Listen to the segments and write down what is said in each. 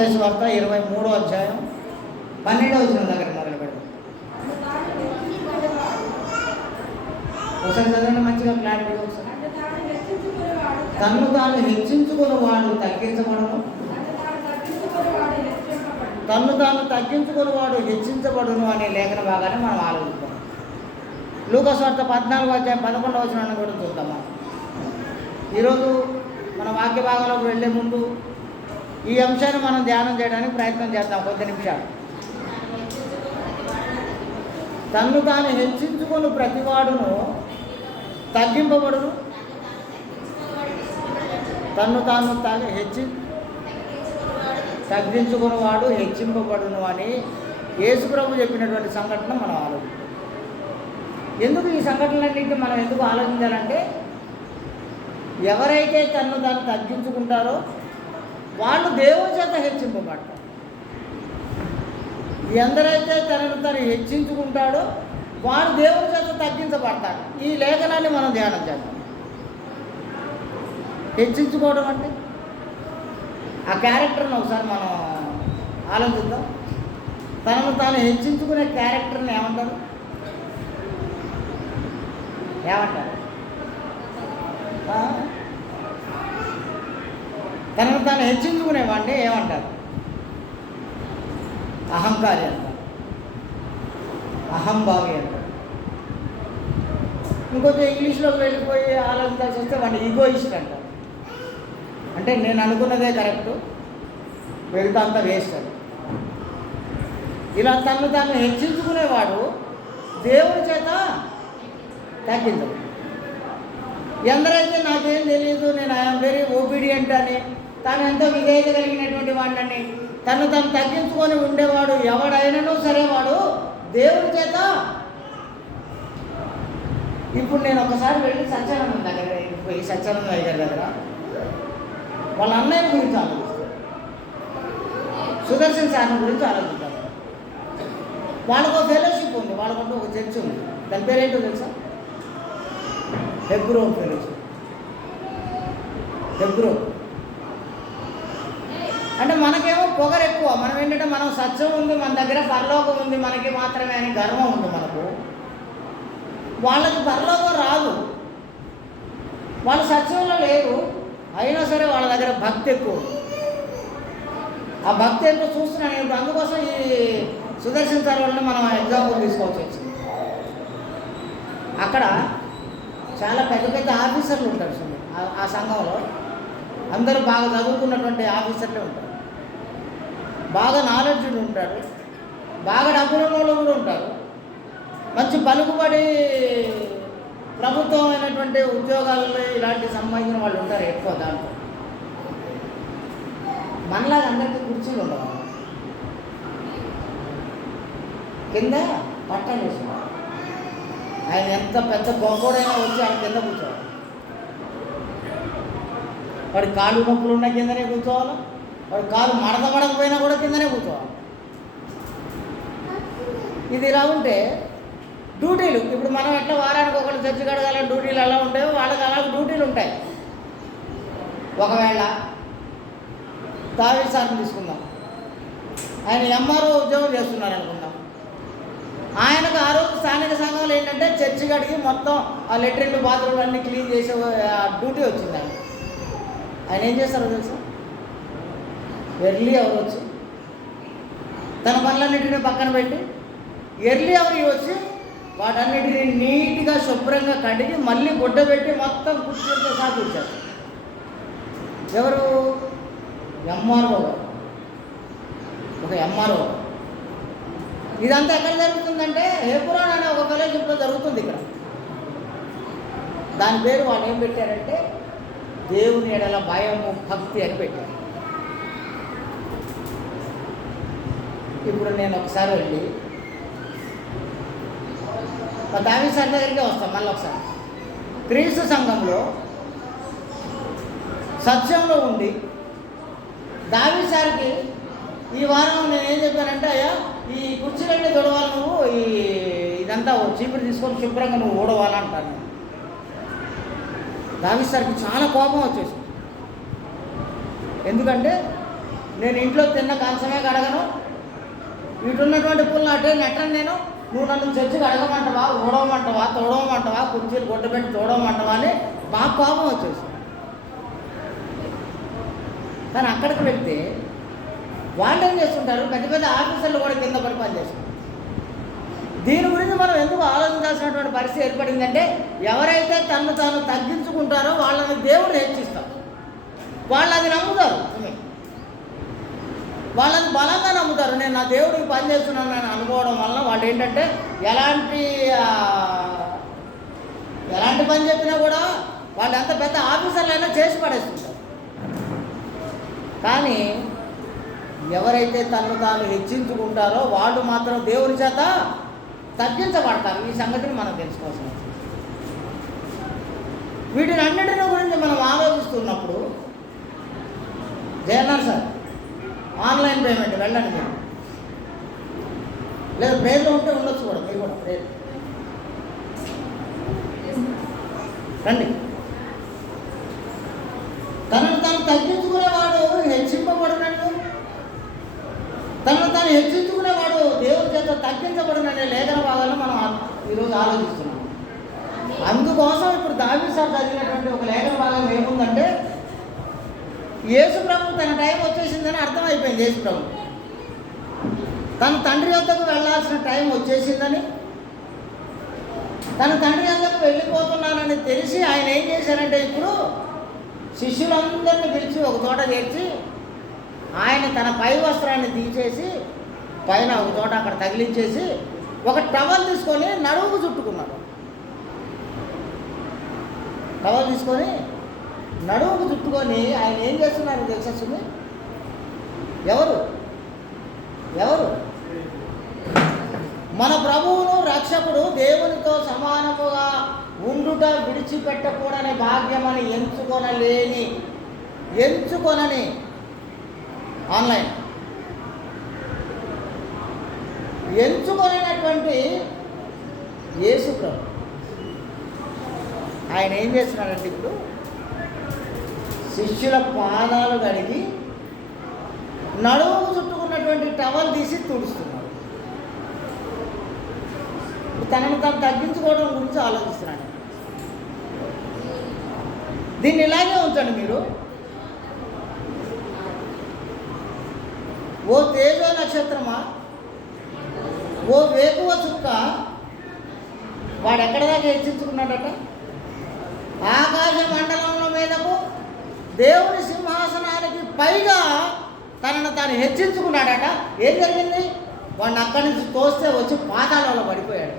మత్తయి సువార్త 23వ అధ్యాయం 12వ వచనం దగ్గర మొదలు పెడదాం. ఒకసారి చదవండి మంచిగా, క్లారిటీగా ఒకసారి. తన్ను తాను హెచ్చించుకుని వాడు తగ్గించబడను, తన్ను తాను తగ్గించుకుని వాడు హెచ్చించబడును అనే లేఖన భాగాన్ని మనం ఆలోచిద్దాం. లూకా సువార్త 14వ అధ్యాయం 11వ వచనాన్ని కూడా చూద్దాం. ఈరోజు మన వాక్య భాగంలోకి వెళ్ళే ముందు ఈ అంశాన్ని మనం ధ్యానం చేయడానికి ప్రయత్నం చేద్దాం కొద్ది నిమిషాలు. తన్ను తాను హెచ్చించుకుని ప్రతివాడును తగ్గింపబడును, తన్ను తాను తగ్గించుకున్నవాడు హెచ్చింపబడును అని యేసుప్రభు చెప్పినటువంటి సంఘటన మనం ఆలోచించాం. ఎందుకు ఈ సంఘటనలన్నింటినీ మనం ఎందుకు ఆలోచించాలంటే, ఎవరైతే తన్ను తాను తగ్గించుకుంటారో వాళ్ళు దేవుని చేత హెచ్చింపబడతారు. ఎందరైతే తనను తను హెచ్చించుకుంటాడో వాడు దేవుని చేత తగ్గించబడతాడు. ఈ లేఖనాన్ని మనం ధ్యానం చేద్దాం. హెచ్చించుకోవడం అంటే ఆ క్యారెక్టర్ని ఒకసారి మనం ఆలోచిద్దాం. తనను తాను హెచ్చించుకునే క్యారెక్టర్ని ఏమంటారు? తనను తాను హెచ్చించుకునేవాడిని ఏమంటారు? అహంకారి అంటారు, అహంభావి అంటారు. ఇంకొంచెం ఇంగ్లీష్లోకి వెళ్ళిపోయి ఆలోచించాల్సి వస్తే వాడిని ఈగోయిస్ట్ అంటారు. అంటే నేను అనుకున్నదే కరెక్టు, వెళ్తా అంతా వేస్ట్ అని. ఇలా తను తాను హెచ్చించుకునేవాడు దేవుని చేత తగ్గించడు. ఎందరైతే నాకేం తెలియదు, నేను ఐఎమ్ వెరీ ఒబీడియంట్ అని, తాను ఎంతో విధేయత కలిగినటువంటి వాడిని తను తను తగ్గించుకొని ఉండేవాడు ఎవడైనానూ సరే వాడు దేవుని చేత. ఇప్పుడు నేను ఒకసారి వెళ్ళి సత్యానందం దగ్గర పోయి సత్యానందం అయ్యారు దగ్గర వాళ్ళ అన్నయ్య గురించి ఆలోచిస్తాను, సుదర్శన్ సార్ గురించి ఆలోచిస్తాను. వాళ్ళకు ఒక ఫెలోషిప్ ఉంది, వాళ్ళకంటూ ఒక చర్చ్ ఉంది. దాని పేరేంటో తెలుసా? హెబ్రో ఫెలోషిప్. హెబ్రో అంటే మనకేమో పొగరు ఎక్కువ. మనం ఏంటంటే మనం సత్యం ఉంది, మన దగ్గర పరలోకం ఉంది, మనకి మాత్రమే అని గర్వం ఉంది మనకు. వాళ్ళకి పరలోకం రాదు, వాళ్ళు సత్యంలో లేరు, అయినా సరే వాళ్ళ దగ్గర భక్తి ఎక్కువ. ఆ భక్తి ఏంటో చూస్తున్నాను ఇప్పుడు. అందుకోసం ఈ సుదర్శన్ సార్ వాళ్ళని మనం ఎగ్జాంపుల్ తీసుకోవాల్సి వచ్చింది. అక్కడ చాలా పెద్ద పెద్ద ఆఫీసర్లు ఉంటారు ఆ సంఘంలో. అందరూ బాగా చదువుకున్నటువంటి ఆఫీసర్లే ఉంటారు, బాగా నాలెడ్జ్ ఉంటారు, బాగా డబ్బుల వాళ్ళు కూడా ఉంటారు, మంచి పలుకుబడి ప్రభుత్వమైనటువంటి ఉద్యోగాల్లో ఇలాంటి సంబంధించిన వాళ్ళు ఉంటారు ఎక్కువ. దాంట్లో మనలాగా అందరికీ కుర్చీలు ఉండవు, కింద పట్టాలు వేసుకున్నారు. ఆయన ఎంత పెద్ద గొప్పడైనా వచ్చి ఆయన కింద కూర్చోవాలి. వాడి కాళ్ళు నొప్పులు ఉన్న కిందనే కూర్చోవాలి, వాడి కాలు మడకపోయినా కూడా కిందనే కూర్చోవాలి. ఇది ఇలా ఉంటే డ్యూటీలు, ఇప్పుడు మనం ఎట్లా వారానికి ఒకటి చర్చి కడగాలని డ్యూటీలు ఎలా ఉంటాయో వాళ్ళకి అలాగే డ్యూటీలు ఉంటాయి. ఒకవేళ దావీదు సార్ని తీసుకుందాం, ఆయన ఎంఆర్ఓ ఉద్యోగం చేస్తున్నారు అనుకుందాం. ఆయనకు ఆ రోజు స్థానిక సంఘంలో ఏంటంటే చర్చి కడిగి మొత్తం ఆ లెట్రిన్లు బాత్రూమ్లు అన్నీ క్లీన్ చేసే డ్యూటీ వచ్చింది. ఆయన ఏం చేస్తారో తెలుసా? ఎర్లీ అవర్ వచ్చి తన పనులన్నింటినీ పక్కన పెట్టి ఎర్లీ అవర్ వచ్చి వాటన్నిటిని నీట్గా శుభ్రంగా కడిగి మళ్ళీ గుడ్డ పెట్టి మొత్తం కూర్చొని సహా కూర్చారు. ఎవరు? ఎంఆర్ఓ గారు, ఒక ఎంఆర్ఓ. ఇదంతా ఎక్కడ జరుగుతుందంటే హెబ్రోన్ అనే ఒక ఫెలోషిప్లో జరుగుతుంది ఇక్కడ. దాని పేరు వాళ్ళు ఏం పెట్టారంటే దేవుని ఎడల భయము భక్తి అని పెట్టారు. ఇప్పుడు నేను ఒకసారి వెళ్ళి దావీదు సార్ దగ్గరికి వస్తాం. మళ్ళీ ఒకసారి క్రీస్తు సంఘంలో సత్యంలో ఉండి దావీదు సార్కి ఈ వారం నేను ఏం చెప్పానంటే, అయ్యా ఈ కుర్చీలన్నీ తొడవాలి, నువ్వు ఇదంతా చీపురు తీసుకొని శుభ్రంగా నువ్వు ఊడవాలంటాను. దావీదు సార్కి చాలా కోపం వచ్చేసింది. ఎందుకంటే నేను ఇంట్లో తిన్న కంచమే కడగను, ఇటున్నటువంటి పుల్లు అటే నెట్టను నేను, నువ్వు నన్ను చర్చికి అడగమంటావా, ఊడవమంటావా, తోడవమంటావా, కుర్చీలు కొట్టబెట్టి తోడవమంటావా అని బాగా కోపం వచ్చేసి. కానీ అక్కడికి వెళ్తే వాళ్ళు ఏం చేస్తుంటారు, పెద్ద పెద్ద ఆఫీసర్లు కూడా కింద పడి పనిచేస్తారు. దీని గురించి మనం ఎందుకు ఆలోచించాల్సినటువంటి పరిస్థితి ఏర్పడిందంటే, ఎవరైతే తను తాను తగ్గించుకుంటారో వాళ్ళని దేవుడు హెచ్చిస్తారు. వాళ్ళు అది నమ్ముతారు, వాళ్ళని బలంగా నమ్ముతారు. నేను నా దేవుడికి పని చేస్తున్నాను అని అనుకోవడం వల్ల వాళ్ళు ఏంటంటే ఎలాంటి పని చెప్పినా కూడా వాళ్ళు ఎంత పెద్ద ఆఫీసర్లైనా చేసి పడేస్తుంటారు. కానీ ఎవరైతే తను తాను హెచ్చించుకుంటారో వాళ్ళు మాత్రం దేవుని చేత తగ్గించబడతారు. ఈ సంగతిని మనం తెలుసుకోవాల్సిన అవసరం. వీటిని అన్నింటిని గురించి మనం ఆలోచిస్తున్నప్పుడు, జయన్నారు సార్ ఆన్లైన్ పేమెంట్ వెళ్ళండి మీరు, లేదా ప్రేర్లో ఉంటే ఉండొచ్చు కూడా, మీరు కూడా ప్రేర్ రండి. తనను తాను తగ్గించుకునేవాడు హెచ్చింపబడునని, తనను తాను హెచ్చించుకునేవాడు దేవుని చేత తగ్గించబడుననే లేఖన భాగాలను మనం ఈరోజు ఆలోచిస్తున్నాం. అందుకోసం ఇప్పుడు దావీదు సార్ చదివినటువంటి ఒక లేఖన భాగం ఏముందంటే, యేసు ప్రభు తన టైం వచ్చేసిందని అర్థమైపోయింది. యేసు ప్రభు తన తండ్రి వద్దకు వెళ్ళాల్సిన టైం వచ్చేసిందని, తన తండ్రి వద్దకు వెళ్ళిపోతున్నానని తెలిసి ఆయన ఏం చేశారంటే, ఇప్పుడు శిష్యులందరినీ పిలిచి ఒక చోట చేర్చి ఆయన తన పై వస్త్రాన్ని తీసేసి పైన ఒక చోట అక్కడ తగిలించేసి ఒక టవల్ తీసుకొని నడుముకు చుట్టుకున్నాడు. టవల్ తీసుకొని నడుముకు చుట్టుకొని ఆయన ఏం చేస్తున్నారు తెలుసా సుమి? ఎవరు మన ప్రభువును రక్షకుడు దేవునితో సమానముగా ఉండుట విడిచిపెట్టకూడని భాగ్యమని ఎంచుకొనని ఆన్లైన్ ఎంచుకొనినటువంటి యేసు ప్రభు ఆయన ఏం చేస్తున్నాడంటే, ఇప్పుడు శిష్యుల పాదాలు కడిగి నడుముకు చుట్టుకున్నటువంటి టవల్ తీసి తుడుస్తున్నాడు. తనను తాను తగ్గించుకోవడం గురించి ఆలోచిస్తున్నాడు. దీన్ని ఇలాగే ఉంచండి మీరు. ఓ తేజో నక్షత్రమా, ఓ వేకువ చుక్క, వాడు ఎక్కడ దాకా హెచ్చించుకున్నాడట? ఆకాశ మండలంలో మీదకు దేవుని సింహాసనానికి పైగా తనను తాను హెచ్చించుకున్నాడట. ఏం జరిగింది? వాడిని అక్కడి నుంచి తోస్తే వచ్చి పాతాళంలో పడిపోయాడు.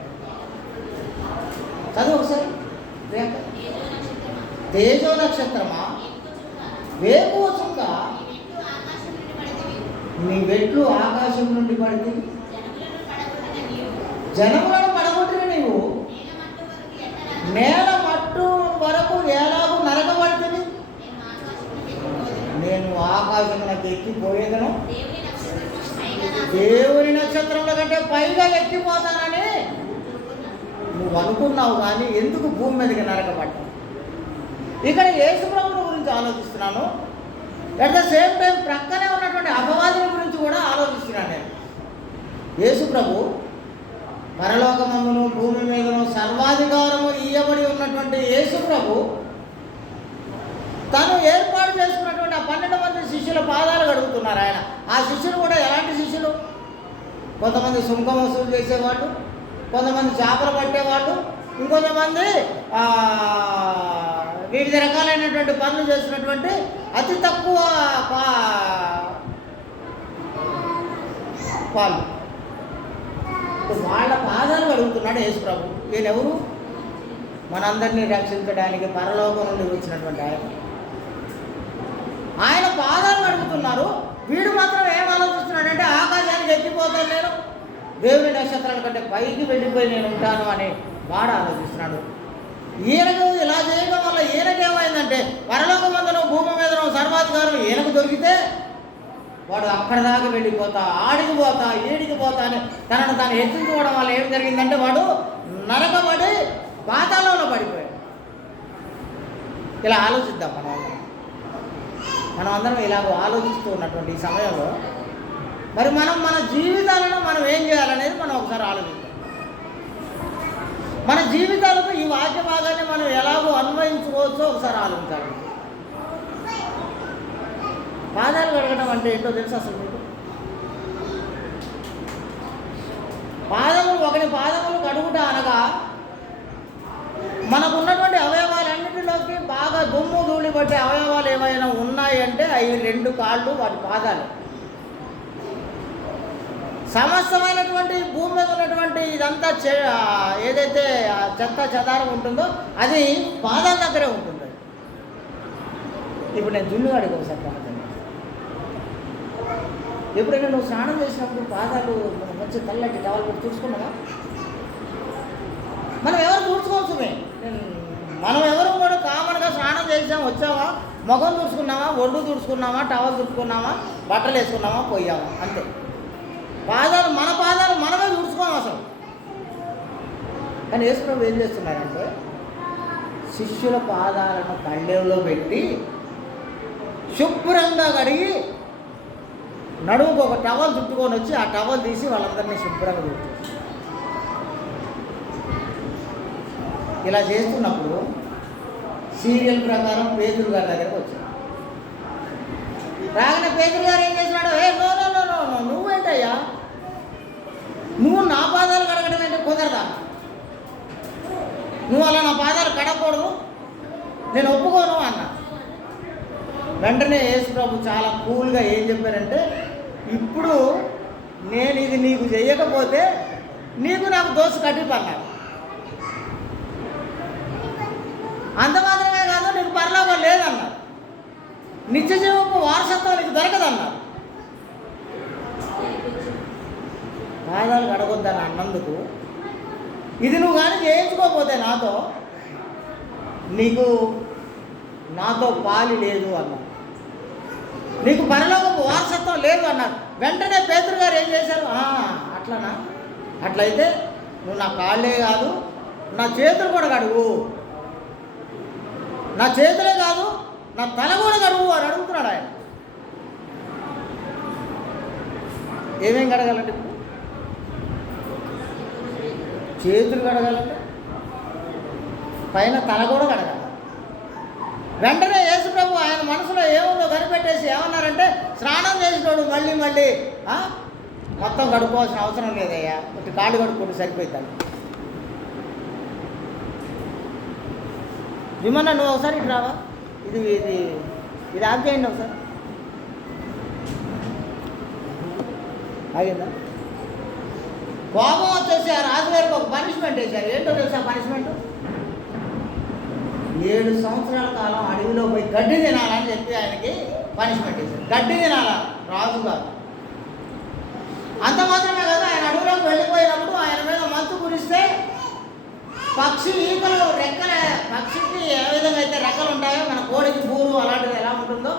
చదువు ఒకసారి. తేజో నక్షత్రమా, వేకువ చుక్క, నీ వెట్లు ఆకాశం నుండి పడితే జనములను పడగొట్టిన నీవు నేల మట్టు వరకు ఎలాగూ నరకబడుతుంది. నేను ఆకాశమునకు ఎక్కిపోయేదను, దేవుని నక్షత్రముల కంటే పైగా ఎక్కిపోతానని నువ్వు అనుకున్నావు, కానీ ఎందుకు భూమి మీదకి నరకబడ్డావు? ఇక్కడ యేసు ప్రభువుని గురించి ఆలోచిస్తున్నాను. అట్ ద సేమ్ టైం ప్రక్కనే ఉన్నటువంటి అపవాదుల గురించి కూడా ఆలోచిస్తున్నాను నేను. యేసు ప్రభు పరలోకమందును భూమి మీదను సర్వాధికారము ఇయ్యబడి ఉన్నటువంటి యేసు ప్రభు తను ఏర్పాటు చేసుకున్నటువంటి ఆ 12 మంది శిష్యుల పాదాలు కడుగుతున్నారు ఆయన. ఆ శిష్యులు కూడా ఎలాంటి శిష్యులు? కొంతమంది సుంకం వసూలు చేసేవాళ్ళు, కొంతమంది చేపలు పట్టేవాళ్ళు, ఇంకొంతమంది వివిధ రకాలైనటువంటి పనులు చేసినటువంటి అతి తక్కువ వాళ్ళు. వాళ్ళ పాదాలు కడుగుతున్నాడు యేసు ప్రభు. ఈయనెవరు? మనందరినీ రక్షించడానికి పరలోకం నుండి వచ్చినటువంటి ఆయన పాదాలు కడుగుతున్నారు. వీడు మాత్రం ఏం ఆలోచిస్తున్నాడంటే, ఆకాశానికి ఎక్కిపోతాను నేను, దేవుని నక్షత్రాల కంటే పైకి వెళ్ళిపోయి నేను ఉంటాను అని వాడు ఆలోచిస్తున్నాడు. ఈయనకు ఇలా చేయడం వల్ల ఈయనకేమైందంటే, పరలోకమందును భూమి మీదను సర్వాధికారం ఈయనకు దొరికితే వాడు అక్కడి దాకా వెళ్ళిపోతా, ఆడికి పోతా, ఈడికి పోతా అని తనను తాను హెచ్చించుకోవడం వల్ల ఏం జరిగిందంటే, వాడు నరకబడి పాతాళంలో పడిపోయాడు. ఇలా ఆలోచిద్దాం మనం. మనం అందరం ఇలాగ ఆలోచిస్తూ ఉన్నటువంటి ఈ సమయంలో మరి మన జీవితాలను మనం ఏం చేయాలనేది మనం ఒకసారి ఆలోచిస్తాం. మన జీవితాలకు ఈ వాక్య భాగాన్ని మనం ఎలాగో అన్వయించుకోవచ్చో ఒకసారి ఆలోచించాలి. పాదాలు కడగడం అంటే ఏంటో తెలుసు అసలు మీకు? ఒకరి పాదములు కడుగుట అనగా మనకున్నటువంటి అవయవాలన్నిటిలోకి బాగా దుమ్ము ధూళి పట్టే అవయవాలు ఏమైనా ఉన్నాయంటే అవి 2 కాళ్ళు, వాటి పాదాలు. సమస్తమైనటువంటి భూమి మీద ఉన్నటువంటి ఇదంతా ఏదైతే చెత్త చెదారం ఉంటుందో అది పాదాల దగ్గరే ఉంటుంది. ఇప్పుడు నేను జున్నుగాడికి ఒకసారి పాదం, ఎప్పుడైనా నువ్వు స్నానం చేసినప్పుడు పాదాలు మంచి తెల్లటి టవల్ పెట్టి చూసుకున్నావా? మనం ఎవరు చూసుకోవచ్చు? మనం ఎవరు కూడా కామన్గా స్నానం చేసాం, వచ్చామా, ముఖం తుడుచుకున్నామా, ఒళ్ళు తుడుచుకున్నామా, టవల్ తుడుచుకున్నామా, బట్టలు వేసుకున్నామా, పోయామా, అంతే. మన పాదాలు మనమే తుడుచుకోము అసలు. కానీ యేసుప్రభు ఏం చేస్తున్నారంటే శిష్యుల పాదాలను కళ్ళెంలో పెట్టి శుభ్రంగా కడిగి నడుముకు ఒక టవల్ చుట్టుకొని వచ్చి ఆ టవల్ తీసి వాళ్ళందరినీ శుభ్రంగా తుడుచు. ఇలా చేస్తున్నప్పుడు సీరియల్ ప్రకారం పేతురు గారి దగ్గరకు వచ్చాడు. రాగానే పేతురు గారు ఏం చేస్తున్నాడు? నో నువ్వేంటయ్యా, నువ్వు నా పాదాలు కడగడం ఏంటో కుదరదా? నువ్వు అలా నా పాదాలు కడగకూడదు, నేను ఒప్పుకోను అన్నా. వెంటనే యేసుప్రభు చాలా కూల్గా ఏం చెప్పారంటే, ఇప్పుడు నేను ఇది నీకు చెయ్యకపోతే నీకు నాకు దోశ కట్టిపన్నాడు. అంత మాత్రమే కాదు, నీకు పరలోకం లేదన్నారు, నిత్య జీవపు వారసత్వం నీకు దొరకదన్నారు. పాదాలు కడగొద్దని అన్నందుకు ఇది నువ్వు కానీ చేయించుకోకపోతే నాతో పాలి లేదు అన్నారు, నీకు పరలోకపు వారసత్వం లేదు అన్నారు. వెంటనే పేతురు గారు ఏం చేశారు? అట్లనా? అట్లయితే నువ్వు నా కాళ్ళే కాదు, నా చేతులు కూడా కడుగు, నా చేతులే కాదు నా తల కూడా కడుగు అని అడుగుతున్నాడు ఆయన. ఏమేం కడగాలంటే ఇప్పుడు చేతులు కడగాలంటే పైన తల కూడా కడగాలి. వెంటనే యేసుప్రభు ఆయన మనసులో ఏముందో కనిపెట్టేసి ఏమన్నారంటే, స్నానం చేసినోడు మళ్ళీ మొత్తం కడుక్కోవాల్సిన అవసరం లేదయ్యా, ఒకటి కాళ్ళు కడుక్కుంటూ సరిపోతాను. విమన్నా నువ్వు ఒకసారి ఇటు రావా, ఇది ఆఫ్ చేయండి ఒకసారి. ఆగిందా? కోపం వచ్చేసి ఆ రాజుగారికి ఒక పనిష్మెంట్ వేశారు. ఏంటో తెలుసా పనిష్మెంట్? 7 సంవత్సరాల కాలం అడవిలో పోయి గడ్డి తినాలని చెప్పి ఆయనకి పనిష్మెంట్ వేశారు. గడ్డి తినాలా రాజుగారు. అంత మాత్రమే కదా, ఆయన అడవిలోకి వెళ్ళిపోయినప్పుడు ఆయన మీద మంచు కురిస్తే పక్షి ఈకలు పక్షికి ఏ విధంగా అయితే రెక్కలు ఉంటాయో, మన కోడికి బూరు అలాంటిది ఎలా ఉంటుందో,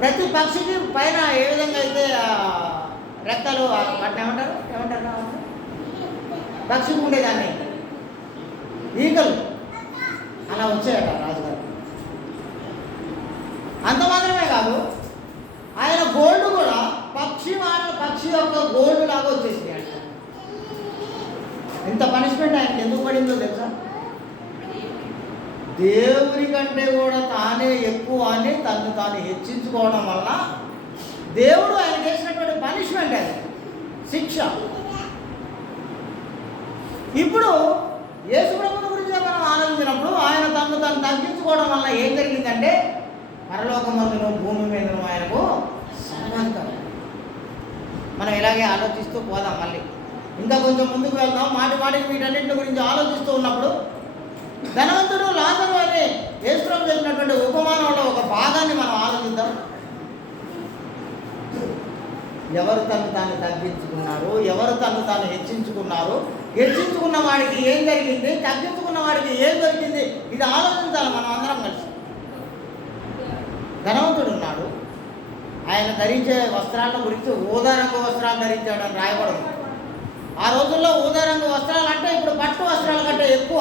ప్రతి పక్షికి పైన ఏ విధంగా అయితే రెక్కలు వాటిని ఏమంటారు పక్షికి ఉండేదాన్ని ఈకలు అలా వచ్చాయట రాజుగారు. అంత మాత్రమే కాదు, ఆయన గోల్డ్ కూడా పక్షి యొక్క గోల్డ్ లాగా వచ్చేసింది అంట. ఇంత పనిష్మెంట్ ఆయనకి ఎందుకు పడిందో తెలుసా? దేవుని కంటే కూడా తానే ఎక్కువ అని తను తాను హెచ్చించుకోవడం వల్ల దేవుడు ఆయన చేసినటువంటి పనిష్మెంట్, అది శిక్ష. ఇప్పుడు యేసుప్రభుని గురించి మనం ఆలోచించినప్పుడు ఆయన తను తగ్గించుకోవడం వల్ల ఏం జరిగిందంటే, పరలోకమందును భూమి మీదను ఆయనకు సమాధికారం. మనం ఇలాగే ఆలోచిస్తూ పోదాం. మళ్ళీ ఇంకా కొంచెం ముందుకు వెళ్దాం. మాటికి వీటన్నింటి గురించి ఆలోచిస్తూ ఉన్నప్పుడు ధనవంతుడు లాజరు అని యేసుప్రభు చెప్పినటువంటి ఉపమానంలో ఒక భాగాన్ని మనం ఆలోచిద్దాం. ఎవరు తాను తగ్గించుకున్నారు, ఎవరు తాను హెచ్చించుకున్నారు, హెచ్చించుకున్న వాడికి ఏం జరిగింది, తగ్గించుకున్న వాడికి ఏం దొరికింది, ఇది ఆలోచించాలి మనం అందరం కలిసి. ధనవంతుడు ఉన్నాడు, ఆయన ధరించే వస్త్రాల గురించి ఊదా రంగు వస్త్రాలు ధరించాడని రాయబడదు. ఆ రోజుల్లో ఊదా రంగు వస్త్రాలు అంటే ఇప్పుడు పట్టు వస్త్రాల కంటే ఎక్కువ.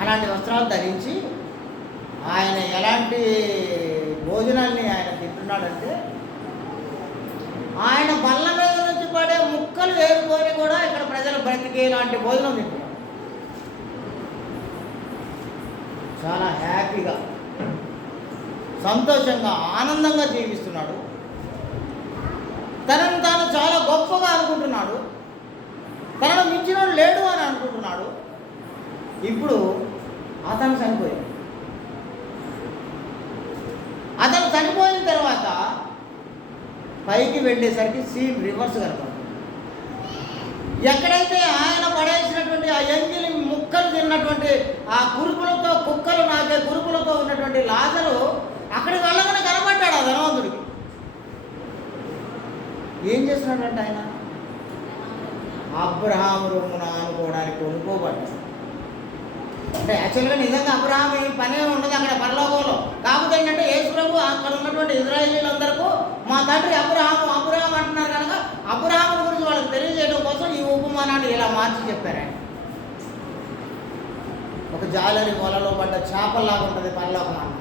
అలాంటి వస్త్రాలు ధరించి ఆయన ఎలాంటి భోజనాన్ని ఆయన తింటున్నాడంటే, ఆయన బల్ల మీద నుంచి పడే ముక్కలు వేరుకొని కూడా ఇక్కడ ప్రజలు బ్రతికేలాంటి భోజనం తింటున్నాడు. చాలా హ్యాపీగా, సంతోషంగా, ఆనందంగా జీవిస్తున్నాడు. తనను తాను చాలా గొప్పగా అనుకుంటున్నాడు. తనను మించినోడు లేడు అని అనుకుంటున్నాడు. ఇప్పుడు అతను చనిపోయాడు. అతను చనిపోయిన తర్వాత పైకి వెళ్ళేసరికి సీన్ రివర్స్ కనపడుతుంది. ఎక్కడైతే ఆయన పడేసినటువంటి ఆ ఎంగిలి ముక్కలు తిన్నటువంటి ఆ కురుపులతో, కుక్కలు నాకే కురుపులతో ఉన్నటువంటి లాజరు అక్కడికి వెళ్ళగానే కనబడ్డాడు ఆ ధనవంతుడికి. ఏం చేస్తున్నాడంటే ఆయన అబ్రహాము రొమ్మున అనుకోవడానికి కొనుక్కోబడ్డాడు. అంటే యాక్చువల్గా నిజంగా అబ్రహాం ఈ పనే ఉండదు అక్కడ పరలోకంలో. కాకపోతే ఏంటంటే యేసు ప్రభు అక్కడ ఉన్నటువంటి ఇజ్రాయేలీలందరికీ మా తండ్రి అబ్రహాము అబ్రహాం అంటున్నారు కనుక అబ్రహాము గురించి వాళ్ళకి తెలియజేయడం కోసం ఈ ఉపమానాన్ని ఇలా మార్చి చెప్పారు ఆయన. ఒక జాలరి వలలో పడ్డ చేపల్లాగా ఉంటుంది పరలోకం అన్న.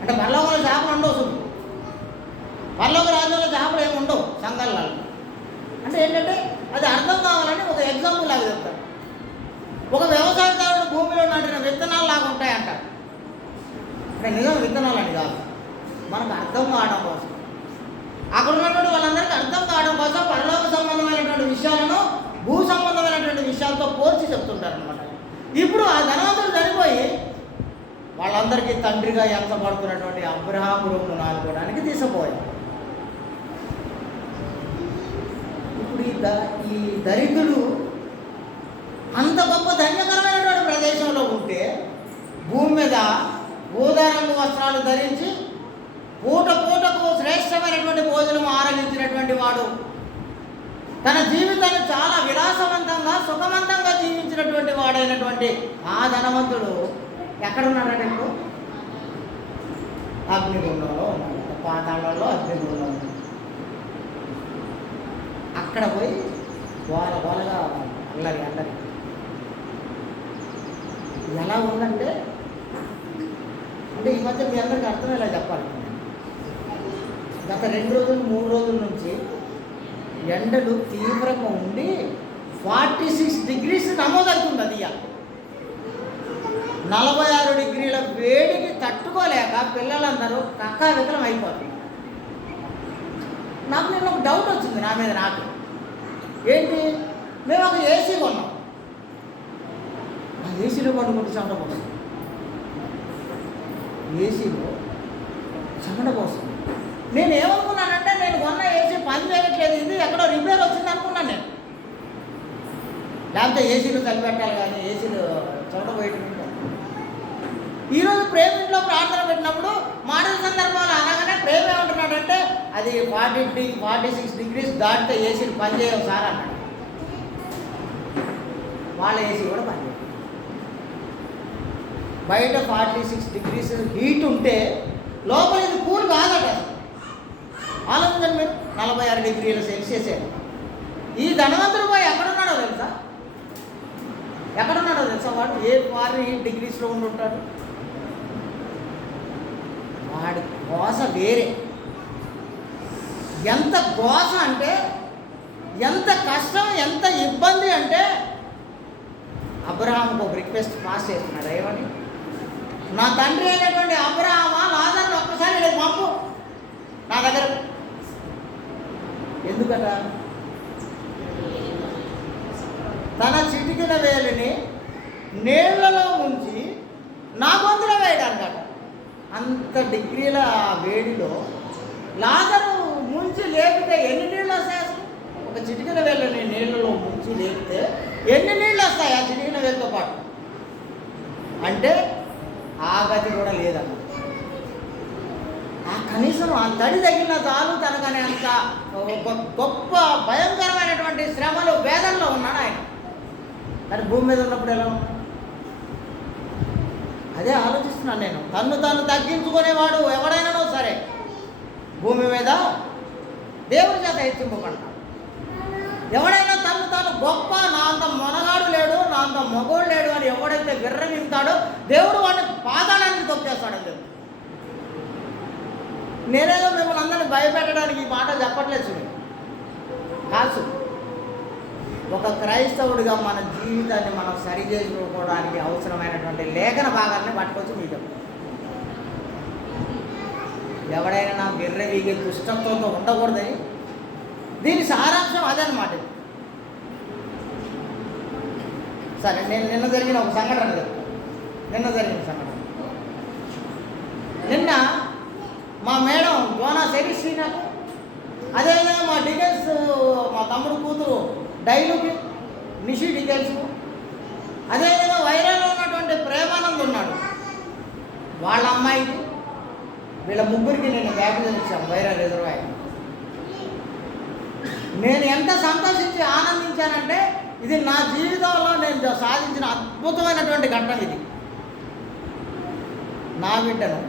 అంటే పరలోకంలో చేపలు ఉండవు. పరలోక రాజ్యంలో చేపలు ఏమి ఉండవు సంఘాలలో. అంటే ఏంటంటే అది అర్థం కావాలని ఒక ఎగ్జాంపుల్ లాగా చెప్తారు. ఒక వ్యవసాయదారుడు భూమిలో నాటిన విత్తనాలు లాగా ఉంటాయంట. అంటే నిజం విత్తనాలు అని కాదు, మనకు అర్థం కావడం కోసం, అక్కడ ఉన్నటువంటి వాళ్ళందరికీ అర్థం కావడం కోసం పరలోక సంబంధమైనటువంటి విషయాలను భూ సంబంధమైనటువంటి విషయాలతో పోల్చి చెప్తుంటారు అనమాట. ఇప్పుడు ఆ ధనవంతుడు చనిపోయి వాళ్ళందరికీ తండ్రిగా ఎంచబడుతున్నటువంటి అబ్రహాము రొమ్మున ఆనుకోవడానికి తీసుకుపోయారు. ఇప్పుడు ఈ దరిద్రుడు అంత గొప్ప ధన్యకరమైనటువంటి ప్రదేశంలో ఉంటే, భూమి మీద ఊదారంగు వస్త్రాలు ధరించి పూట పూటకు శ్రేష్టమైనటువంటి భోజనం ఆరగించినటువంటి వాడు, తన జీవితాన్ని చాలా విలాసవంతంగా సుఖవంతంగా జీవించినటువంటి వాడైనటువంటి ఆ ధనవంతుడు ఎక్కడున్నాడంటే ఇప్పుడు అగ్నిగుండంలో ఉన్నాడు. పాతాళంలో అగ్నిగుండంలో ఉన్నాడు. అక్కడ పోయి గోలగా అల్లరి అందరి ఎలా ఉందంటే, అంటే ఈ మధ్య మీ అందరికీ అర్థమయ్యేలా చెప్పాలి. గత 2 రోజులు 3 రోజుల నుంచి ఎండలు తీవ్రంగా ఉండి 46 degrees నమోదవుతుంది. అది 46 degrees వేడికి తట్టుకోలేక పిల్లలందరూ కక్కావికలం అయిపోతుంది. నాకు నేను ఒక డౌట్ వచ్చింది నా మీద నాకు. ఏంటి, మేము ఒక ఏసీ కొన్నాం. ఆ ఏసీలో పడుకుంటే చెమట పోస్తుంది. ఏసీలో చెమట పోస్తుంది. నేను ఏమనుకున్నానంటే, నేను కొన్న ఏసీ పని చేయట్లేదు, ఇది ఎక్కడో రిపేర్ వచ్చింది అనుకున్నాను నేను. లేకపోతే ఏసీలు తలిపెట్టాలి కానీ ఏసీలు చెమట పోయేటప్పుడు. ఈరోజు ప్రేమ ఇంట్లో ప్రార్థన పెట్టినప్పుడు మాటల సందర్భాలు అనగానే ప్రేమ ఏమంటున్నాడంటే, అది 46 degrees దాటితే ఏసీలు పనిచేయవు సార్ అన్నాడు. వాళ్ళ ఏసీ కూడా పనిచేయదు. బయట 46 degrees హీట్ ఉంటే లోపల ఇది కూల్ కాదట. ఆలోచించండి మీరు, 46 degrees Celsius. ఈ ధనవంతుడు పోయి ఎక్కడున్నాడో తెలుసా? వాడు ఏ 48 degrees ఉండి ఉంటాడు. వాడి గోస వేరే. ఎంత గోస అంటే, ఎంత కష్టం, ఎంత ఇబ్బంది అంటే, అబ్రహాంకు ఒక రిక్వెస్ట్ పాస్ చేస్తున్నాడు. ఏమని, నా తండ్రి అయినటువంటి అబ్రహామా, లాజరును ఒక్కసారి నేను పంపు నా దగ్గర. ఎందుకట? తన చిటికిన వేలిని నీళ్లలో ముంచి నా గొంతులో వేయడానికట. అంత డిగ్రీల వేడిలో లాజరు ముంచి లేపితే ఎన్ని నీళ్ళు వస్తాయి అసలు? ఒక చిటికిన వేలని నీళ్ళలో ముంచి లేపితే ఎన్ని నీళ్ళు వస్తాయి ఆ చిటికిన వేలతో పాటు? అంటే ఆ గతి కూడా లేదన్న. ఆ కనీసం ఆ తడి తగిలిన చాలు తనకనే అంత గొప్ప భయంకరమైనటువంటి శ్రమలు, వేదనలో ఉన్నాడు ఆయన. మరి భూమి మీద ఉన్నప్పుడు ఎలా ఉన్నాడు? అదే ఆలోచిస్తున్నాను నేను. తను తగ్గించుకునేవాడు ఎవడైనా సరే భూమి మీద దేవుని చేత హెచ్చింపబడతాడు. ఎవడైనా తను గొప్ప, నా అంత మొనగాడు లేడు, నా అంత మగోడు లేడు అని ఎవడైతే విర్రవింతాడో దేవుడు వాడిని పాతాళానికి తొక్కేస్తాడని చెప్పి. నేనేదో మిమ్మల్ని అందరినీ భయపెట్టడానికి ఈ మాట చెప్పట్లేదు చూడండి. కాదు, ఒక క్రైస్తవుడిగా మన జీవితాన్ని మనం సరి చేసుకోవడానికి అవసరమైనటువంటి లేఖన భాగాన్ని పట్టుకొచ్చి మీకు ఎవడైనా నా విర్రవీగే దుష్టత్వంతో ఉండకూడదని దీని సారాంశం అదనమాట. సరే, నేను నిన్న జరిగిన ఒక సంఘటన చెప్తాను. నిన్న మా మేడం జోనా శరీశ్రీ నాకు, అదేవిధంగా మా డీటెయిల్స్ మా తమ్ముడు కూతురు డైలుకి నిషి డీటెయిల్స్, అదేవిధంగా వైరాలో ఉన్నటువంటి ప్రేమానంద్ ఉన్నాడు, వాళ్ళ అమ్మాయికి, వీళ్ళ ముగ్గురికి నేను బ్యాప్టిజం ఇచ్చాను వైరా రిజర్వాయర్. నేను ఎంత సంతోషించి ఆనందించానంటే ఇది నా జీవితంలో నేను సాధించిన అద్భుతమైనటువంటి ఘట్టం. ఇది నా బిడ్డను,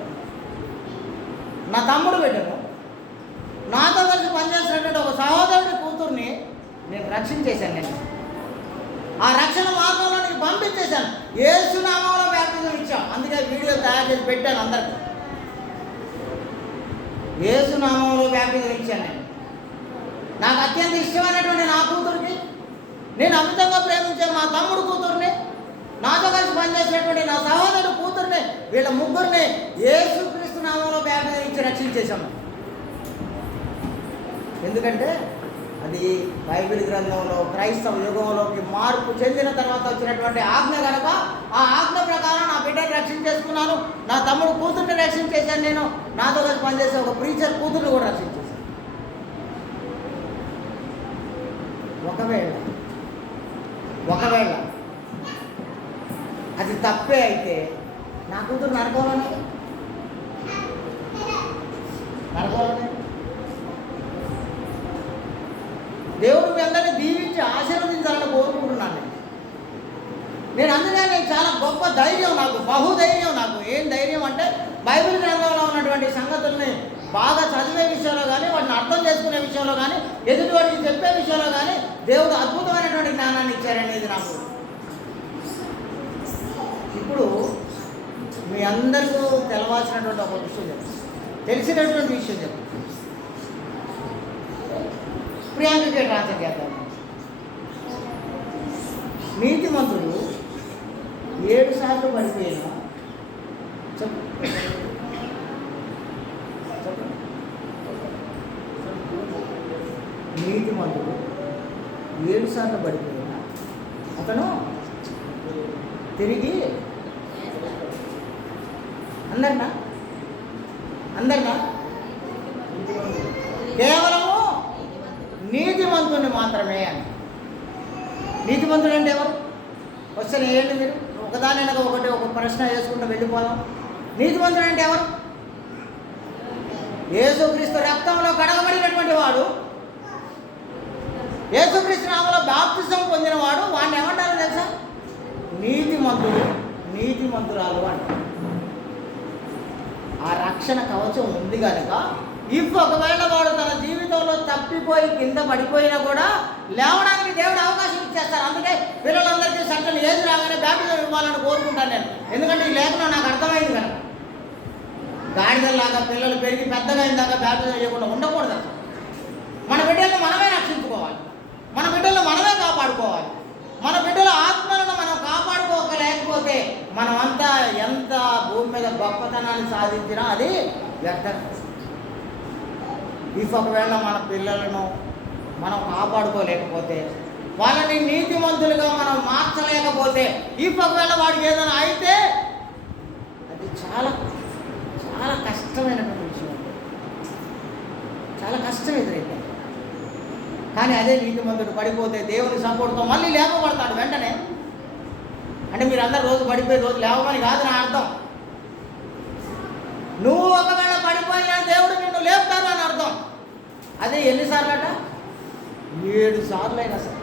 నా తమ్ముడు బిడ్డను, నాతో కలిసి పనిచేసినటువంటి ఒక సహోదరుడి కూతుర్ని నేను రక్షించేశాను. నేను ఆ రక్షణ మార్గంలోనికి పంపించేశాను. యేసు నామములో బ్యాప్టిజం ఇచ్చాం. అందుకే వీడియో తయారు చేసి పెట్టాను అందరికీ. యేసు నామములో బ్యాప్టిజం ఇచ్చాను. నేను నాకు అత్యంత ఇష్టమైనటువంటి నా కూతురికి, నేను అమితంగా ప్రేమించే మా తమ్ముడు కూతుర్ని, నాతో కలిసి పనిచేసినటువంటి నా సహోదరుడు కూతుర్ని, వీళ్ళ ముగ్గురిని యేసుక్రీస్తు నామములో బ్యాప్టిజం ఇచ్చి రక్షించేశాము. ఎందుకంటే అది బైబిల్ గ్రంథంలో క్రైస్తవ యుగంలోకి మార్పు చెందిన తర్వాత వచ్చినటువంటి ఆజ్ఞ కనుక ఆ ఆజ్ఞ ప్రకారం నా బిడ్డని రక్షించేసుకున్నాను. నా తమ్ముడు కూతుర్ని రక్షించేశాను. నేను నాతో కలిసి పనిచేసే ఒక ప్రీచర్ కూతుర్ని కూడా రక్షించేశాను. ఒకవేళ అది తప్పే అయితే నా కూతురు నరకాలనే దేవుడు మీ అందరినీ దీవించి ఆశీర్వదించాలని కోరుకుంటున్నాను. నేను అందుకని చాలా గొప్ప ధైర్యం నాకు, బహుధైర్యం నాకు. ఏం ధైర్యం అంటే బైబిల్ గ్రంథంలో ఉన్నటువంటి సంగతుల్ని బాగా చదివే విషయంలో కానీ, వాటిని అర్థం చేసుకునే విషయంలో కానీ, ఎదుటి వాటికి చెప్పే విషయంలో కానీ దేవుడు అద్భుతమైనటువంటి జ్ఞానాన్ని ఇచ్చారనేది నాకు. ఇప్పుడు మీ అందరికీ తెలవాల్సినటువంటి ఒక విషయం చెప్తాను, తెలిసినటువంటి విషయం చెప్తాను. ప్రియాంకకే ట్రాన్స్ఫర్ చేద్దాం. నీతిమంతుడు 7 సార్లు పడిపోయినా నీతిమంతుడు 7 సార్లు పడిపోయినా అతను తిరిగి అందరినా కేవలము నీతిమంతుని మాత్రమే అని. నీతిమంతుడు అంటే ఎవరు? క్వశ్చన్ ఏంటి? మీరు ఒకదాని వెనక ఒకటి ఒక ప్రశ్న వేసుకుంటూ వెళ్ళిపోదాం. నీతిమంతుడు అంటే ఎవరు? యేసుక్రీస్తు రక్తంలో కడగబడినటువంటి వాడు, యేసుక్రీస్తు నామములో బాప్తిజం పొందినవాడు. వాడిని ఏమంటారో తెలుసా? నీతిమంతుడు, నీతిమంతురాలు అంటారు. ఆ రక్షణ కవచం ఉంది కనుక ఒకవేళ వాడు తన జీవితంలో తప్పిపోయి కింద పడిపోయినా కూడా లేవడానికి దేవుడు అవకాశం ఇచ్చేస్తారు. అందుకే పిల్లలందరికీ సర్టన్ ఏజ్ రాగానే బ్యాప్టిజం ఇవ్వాలని కోరుకుంటాను నేను. ఎందుకంటే ఈ లేఖనం నాకు అర్థమైంది కనుక. గాడిదల్లాగా పిల్లలు పెరిగి పెద్దగా అయిందాకా బ్యాప్టిజం చేయకుండా ఉండకూడదు. మన బిడ్డలను మనమే రక్షించుకోవాలి, మన బిడ్డలను మనమే కాపాడుకోవాలి. మన బిడ్డల ఆత్మలను మనం కాపాడుకోలేకపోతే మనమంతా ఎంత భూమి మీద గొప్పతనాన్ని సాధించినా అది వ్యర్థం. ఒకవేళ మన పిల్లలను మనం కాపాడుకోలేకపోతే, వాళ్ళని నీతిమంతులుగా మనం మార్చలేకపోతే, ఒకవేళ వాడికి ఏదైనా అయితే అది చాలా చాలా కష్టమైనటువంటి విషయం, చాలా కష్టం ఎదురైతే. కానీ అదే నీతిమంతుడు పడిపోతే దేవుని సపోర్ట్తో మళ్ళీ లేపబడతాడు వెంటనే. అంటే మీరు అందరు రోజు పడిపోయి రోజు లేవమని కాదు నా అర్థం. నువ్వు ఒకవేళ పడిపోయినా దేవుడు నిన్ను లేపుతాడు అని అర్థం. అదే ఎన్నిసార్లట? 7 సార్లు అయినా సరే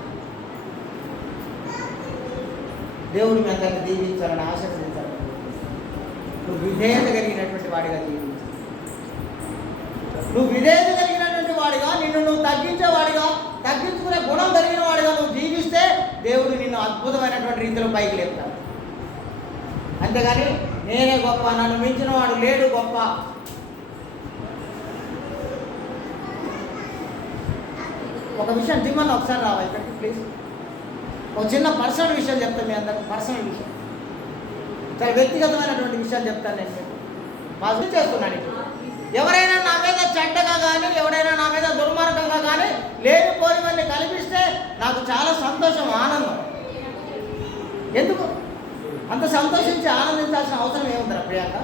దేవుడు మీ అందరిని దీవించాలని ఆశీర్వదించాలని నువ్వు విధేయత కలిగినటువంటి వాడిగా జీవించు. నువ్వు విధేయత కలిగినటువంటి వాడిగా, నిన్ను నువ్వు తగ్గించేవాడిగా, తగ్గించుకునే గుణం కలిగిన వాడిగా నువ్వు జీవిస్తే దేవుడు నిన్ను అద్భుతమైనటువంటి రీతిలో పైకి లేపుతాడు. అంతేగాని నేనే గొప్ప, నన్ను మించిన వాడు లేడు గొప్ప. ఒక విషయం దిమ్మని ఒకసారి రావాలి ఇక్కడికి ప్లీజ్. ఒక చిన్న పర్సనల్ విషయం చెప్తాను మీ అందరికి. పర్సనల్ విషయం, చాలా వ్యక్తిగతమైనటువంటి విషయాలు చెప్తాను నేను మీకు. పాజిటివ్ చేస్తున్నాను. ఎవరైనా నా మీద చెడ్డగా కానీ, ఎవరైనా నా మీద దుర్మార్గంగా కానీ లేనిపోయినవన్నీ కల్పిస్తే నాకు చాలా సంతోషం, ఆనందం. ఎందుకు అంత సంతోషించి ఆనందించాల్సిన అవసరం ఏముందిరా ప్రియాంక?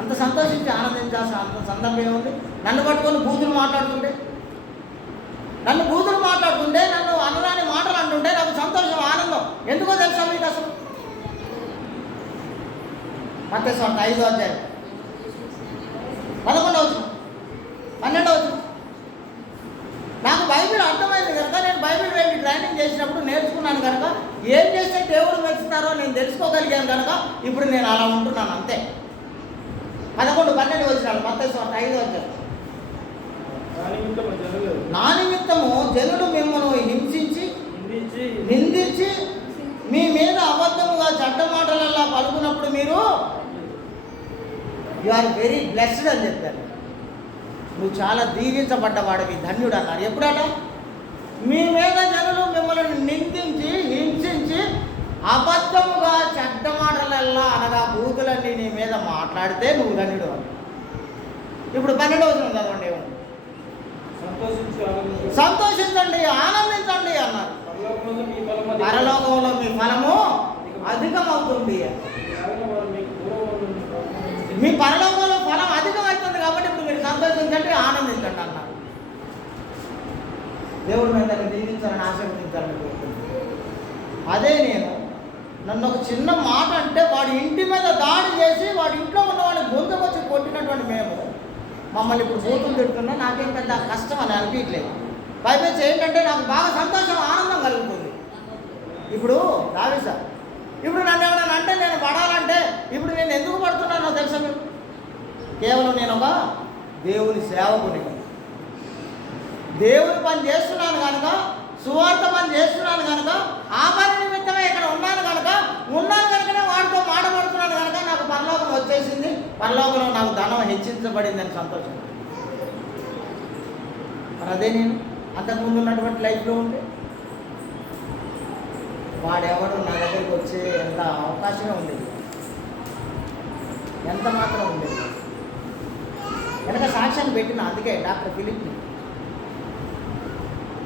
అంత సంతోషించి ఆనందించాల్సిన అంత సందర్భం ఏముంది? నన్ను పట్టుకొని బూతులు మాట్లాడుతుంటే, నన్ను అనురాని మాటలు అంటుంటే నాకు సంతోషం, ఆనందం. ఎందుకో తెలుసా మీకు అసలు? మత్తయి 5వ అధ్యాయం 11వ వచనం 12వ వచనం. నాకు బైబిల్ అర్థమైంది కనుక, నేను బైబిల్ వెళ్ళి ట్రైనింగ్ చేసినప్పుడు నేర్చుకున్నాను కనుక, ఏం చేస్తే దేవుడు మెచ్చుతారో నేను తెలుసుకోగలిగాను కనుక ఇప్పుడు నేను అలా ఉంటున్నాను అంతే. 11, 12 వచనాలు మత్తయి 5వ అధ్యాయం. నా నిమిత్తము జనులు మిమ్మల్ని నిందించి మీ మీద అబద్ధముగా చెడ్డ మాటలల్లా పలుకున్నప్పుడు మీరు యు ఆర్ వెరీ బ్లెస్డ్ అని చెప్పారు. నువ్వు చాలా దీవించబడ్డవాడివి, ధన్యుడు అన్నారు. ఎప్పుడట? మీ మీద జనులు మిమ్మల్ని నిందించి హింసించి అబద్ధముగా చెడ్డ మాటలల్లా అనగా బూతులన్నీ నీ మీద మాట్లాడితే నువ్వు ధన్యుడు అని. ఇప్పుడు 12వ వచనం చదవండి. సంతోషించండి, ఆనందించండి అన్నారు. పరలోకంలో మీ ఫలము అధికమవుతుంది. మీ పరలోకంలో ఫలం అధికమవుతుంది కాబట్టి ఇప్పుడు మీరు సంతోషించండి, ఆనందించండి అన్నారు. దేవుడి మీద దీవించాలని ఆశీర్వదించాలని కోరుకుంటున్నాను. అదే నేను నన్ను ఒక చిన్న మాట అంటే వాడి ఇంటి మీద దాడి చేసి వాడి ఇంట్లో ఉన్న వాడిని గొంతుకొచ్చి కొట్టినటువంటి మేము మమ్మల్ని ఇప్పుడు బూతులు తిడుతున్నా నాకేం పెద్ద కష్టం అని అనిపించలేదు. పైపేసి ఏంటంటే నాకు బాగా సంతోషం, ఆనందం కలుగుతుంది. ఇప్పుడు రావి సార్, ఇప్పుడు నన్ను ఎవరైనా అంటే నేను పడాలంటే ఇప్పుడు నేను ఎందుకు పడుతున్నానో తెలుసా మీకు? కేవలం నేను ఒక దేవుని సేవకుని, దేవుని పని చేస్తున్నాను కనుక, సువార్త పని చేస్తున్నాను కనుక, ఆ పని నిమిత్తమే ఇక్కడ ఉన్నాను కనుకనే వాడితో మాట్లాడుతున్నాను కనుక నాకు పరలోకం వచ్చేసింది, పరలోకంలో నాకు ధనం హెచ్చించబడింది అని సంతోషం. మరి అదే నేను అంతకుముందు ఉన్నటువంటి లైఫ్లో ఉంటే వాడెవడు నా దగ్గరికి వచ్చే ఎంత అవకాశమే ఉండేది, ఎంత మాత్రం ఉండేది. వెనక సాక్ష్యాన్ని పెట్టిన అందుకే డాక్టర్ ఫిలిప్ని.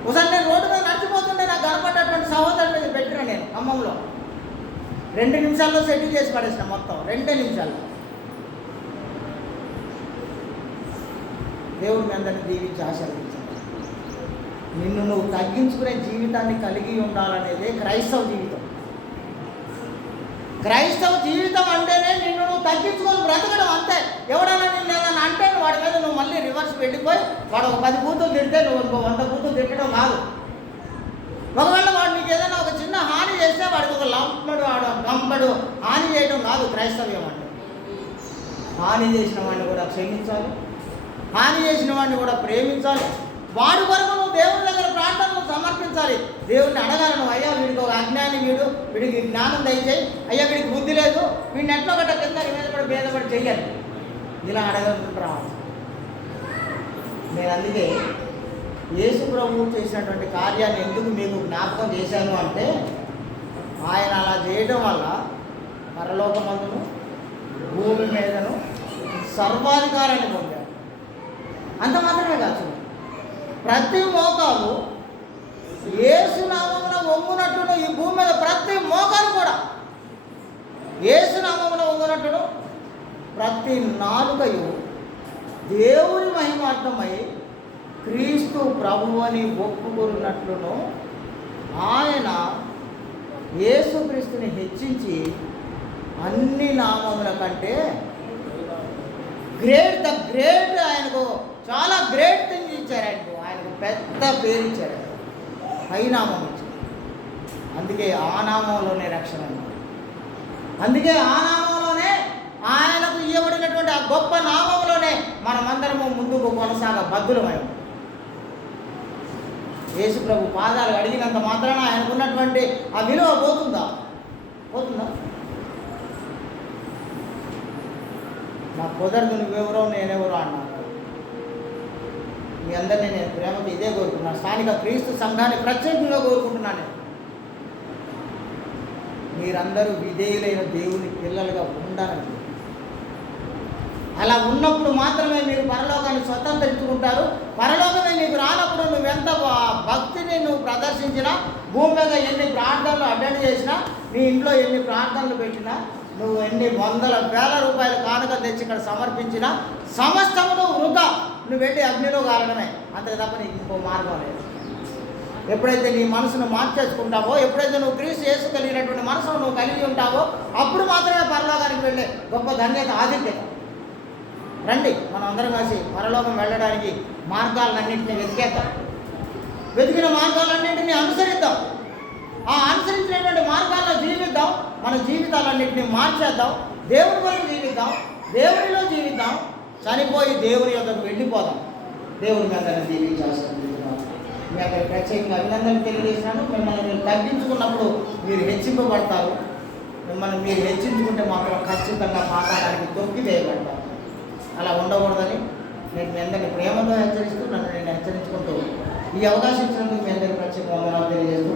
ఒకసారి నేను రోడ్డు మీద నడిచిపోతుంటే నాకు కనపడ్డటువంటి సహోదరుని పెట్టిన నేను ఖమ్మంలో 2 నిమిషాల్లో సెటిల్ చేసి పడేసిన మొత్తం 2 నిమిషాల్లో. దేవుడు మీ అందరినీ దీవించి ఆశీర్వదించాలి. నిన్ను నువ్వు తగ్గించుకునే జీవితాన్ని కలిగి ఉండాలనేదే క్రైస్తవ జీవితం. క్రైస్తవ జీవితం అంటేనే నిన్ను నువ్వు తగ్గించుకొని బ్రతకడం అంతే. ఎవడైనా నిన్ను ఏదైనా అంటే వాడి మీద నువ్వు మళ్ళీ రివర్స్ వెళ్ళిపోయి వాడు ఒక 10 బూతులు తిడితే నువ్వు ఇంకో 100 బూతులు తిట్టడం కాదు. ఒకవేళ వాడు నీకు ఏదైనా ఒక చిన్న హాని చేస్తే వాడికి ఒక లంపడు కంపడు హాని చేయడం కాదు క్రైస్తవ్యం అంటే. హాని చేసిన వాడిని కూడా క్షమించాలి, హాని చేసిన వాడిని కూడా ప్రేమించాలి. వాడి వరకు నువ్వు దేవుని దగ్గర ప్రార్థనలు సమర్పించాలి. దేవుడిని అడగాలి నువ్వు, అయ్యా వీడికి ఒక అజ్ఞాని, వీడికి జ్ఞానం దయచేయి, అయ్యా వీడికి బుద్ధి లేదు, వీడిని ఎట్లా ఒకట కింద మీద భేదపడి చెయ్యాలి. ఇలా అడగలుగుతుంటూ రావాలి. నేను అందుకే యేసు ప్రభువు చేసినటువంటి కార్యాన్ని ఎందుకు మీకు జ్ఞాపకం చేశాను అంటే, ఆయన అలా చేయడం వల్ల పరలోకమందును భూమి మీదను సర్వాధికారాన్ని పొందారు. అంత మాత్రమే కాదు, ప్రతి మోకాలు యేసు నామమున వంగునట్టును ఈ భూమి మీద ప్రతి మోకాలు కూడా యేసు నామమున వంగునట్టును ప్రతి నాలుకయు దేవుని మహిమార్థమై క్రీస్తు ప్రభువు అని ఒప్పుకున్నట్లును ఆయన యేసుక్రీస్తుని హెచ్చించి అన్ని నామముల కంటే ద గ్రేట్ ఆయనకు చాలా గ్రేట్ థింగ్ ఇచ్చారు. ఆయనకు పెద్ద పేరు ఇచ్చారు, పైనామం ఇచ్చారు. అందుకే ఆ నామంలోనే రక్షణ, అందుకే ఆ నామంలోనే ఆయనకు ఇవ్వబడినటువంటి ఆ గొప్ప నామంలోనే మనమందరము ముందుకు కొనసాగ బద్దులమై యేసు ప్రభు పాదాలు అడిగినంత మాత్రాన ఆయనకున్నటువంటి ఆ విలువ పోతుందా? నాకు కుదరదు, నువ్వెవరో నేనెవరో అన్నారు. మీ అందరినీ నేను ప్రేమతో ఇదే కోరుకుంటున్నాను. స్థానిక క్రీస్తు సంఘాన్ని ప్రత్యేకంగా కోరుకుంటున్నాను. మీరందరూ విధేయులైన దేవుని పిల్లలుగా ఉండాలని. అలా ఉన్నప్పుడు మాత్రమే మీరు పరలోకాన్ని స్వతంత్రించుకుంటారు. పరలోకమే మీకు రానప్పుడు నువ్వెంత భక్తిని నువ్వు ప్రదర్శించినా, భూమి మీద ఎన్ని ప్రార్థనలు అటెండ్ చేసినా, నీ ఇంట్లో ఎన్ని ప్రార్థనలు పెట్టినా, నువ్వు ఎన్ని వందల వేల రూపాయల కానుక తెచ్చి ఇక్కడ సమర్పించినా సమస్తమును వృధా. నువ్వు వెళ్ళి అగ్నిలో కాలడమే, అంతే తప్ప నీకు ఇంకో మార్గం లేదు. ఎప్పుడైతే నీ మనసును మార్చేసుకుంటావో, ఎప్పుడైతే నువ్వు క్రీస్తు యేసు కలిగినటువంటి మనసును నువ్వు కలిగి ఉంటావో, అప్పుడు మాత్రమే పరలోకానికి వెళ్ళే గొప్ప ధన్యత, ఆధిక్యత. రండి, మనం అందరం కలిసి పరలోకం వెళ్ళడానికి మార్గాలన్నింటినీ వెతికిన మార్గాలన్నింటినీ అనుసరిద్దాం. ఆ అనుసరించినటువంటి మార్గాల్లో జీవిద్దాం. మన జీవితాలన్నింటినీ మార్చేద్దాం. దేవుని కొరకు జీవిద్దాం, దేవునిలో జీవిద్దాం. చనిపోయి దేవుని యొక్కకు వెళ్ళిపోదాం. దేవుని మీద దీవించాల్సింది. మీ అక్కడ ప్రత్యేకంగా అభినందనలు తెలియజేసినాను. మిమ్మల్ని మీరు తగ్గించుకున్నప్పుడు మీరు హెచ్చింపబడతారు. మిమ్మల్ని మీరు హెచ్చించుకుంటే మాత్రం ఖచ్చితంగా పాతాళానికి తొక్కి వేయబడతారు. అలా ఉండకూడదని నేను మీ అందరినీ ప్రేమతో హెచ్చరిస్తూ, నన్ను నేను హెచ్చరించుకుంటూ ఈ అవకాశం ఇచ్చినందుకు మీ అందరికీ ప్రత్యేక వందనాలు తెలియజేస్తూ